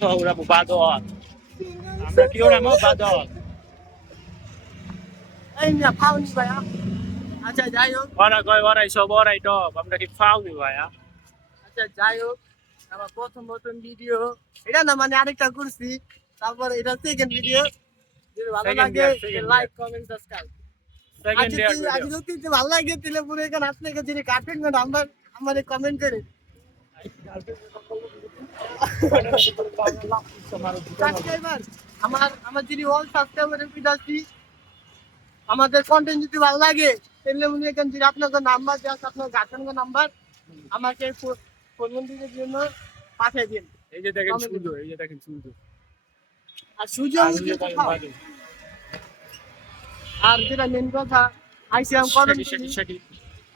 Ora bubato. আমরা কি ওরা মো বাদ। এই না পাওনি ভাইয়া। আচ্ছা যাই হোক, ওরা কয় ওরাই সব ওরাই টপ। আমরা কি ফাউনি ভাইয়া। আচ্ছা যাই হোক, আমার প্রথম প্রথম ভিডিও এটা না, মানে আরেকটা করছি, তারপরে এটা সেকেন্ড ভিডিও। যদি ভালো Second লাগে year, second like comment subscribe. Second year আজ video. যদি ভালো লাগে তাহলে পুরো এখানে আপনাকে যদি কাটেন না নাম্বার আমারে কমেন্ট করে সাবস্ক্রাইবার। আমার যদি অল সাবস্ক্রাইবারের পিটাছি, আমাদের কন্টেন্ট যদি ভালো লাগে তাহলে উনি এখানে যদি আপনাকে নাম্বার দেওয়া আপনার গার্জেনকে নাম্বার আমাকে ফোন দিনের জন্য পাঠিয়ে দিন। এই যে দেখেন সূর্য, এই যে দেখেন সূর্য। আর সূর্য আর যেটা মেন কথা, আইসিলাম কদম তুলি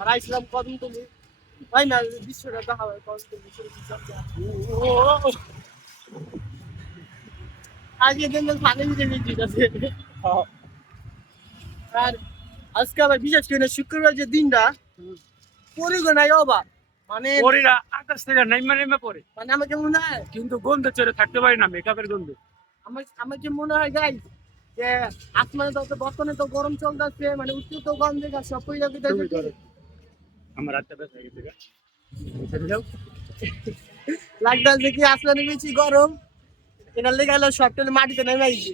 আর আইসিলাম কদম তুলি তাই না, বিশ্বটা দেখা হয় কদম তুলি আজকে দিন ফাঁকে দিতে ঠিক আছে। আর আজকে আবার বিশেষ করে শুক্রবার যে দিনটা পরিগো নাই অবাক, মানে ওরিরা আকাশ থেকে নেমে পড়ে। মানে আমাকে মনে হয়, কিন্তু গন্ধে চড়ে থাকতে পারি না, মেকআপের গন্ধে। আমার যে মনে হয় গাই যে আসমানে তো বর্তমানে তো গরম চলতেছে, মানে উত্তর তো গরম দেখা সব পয়লা আমার হাতটা ব্যথা গেছে গা। লাগতেছে কি আসমানে বেশি গরম, এটা লেগে গেল সব মাটিতে নেমে আইছে।